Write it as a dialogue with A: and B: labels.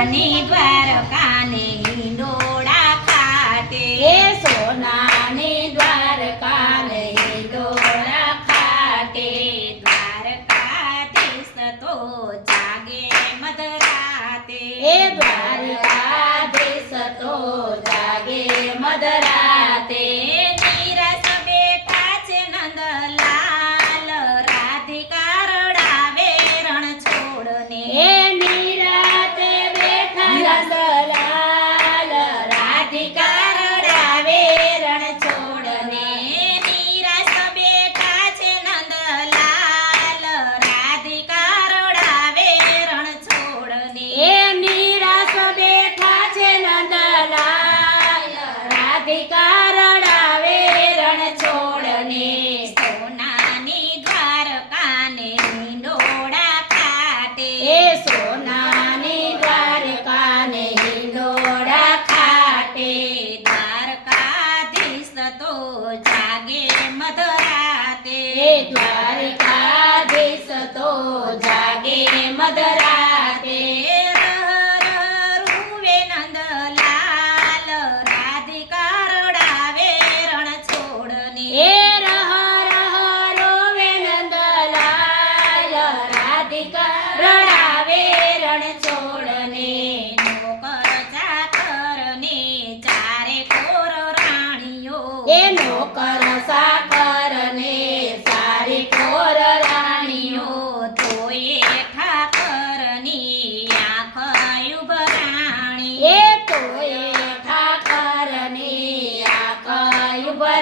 A: સોનાની દ્વારકાને હિંડોળા ખાતે.
B: એ સોનાની
A: દ્વારકાને હિંડોળા ખાતે. દ્વારકાધીશ તો જાગે મદરાતે
B: એ દ્વારકાધીશ તો જાગે મદરા Better. Любе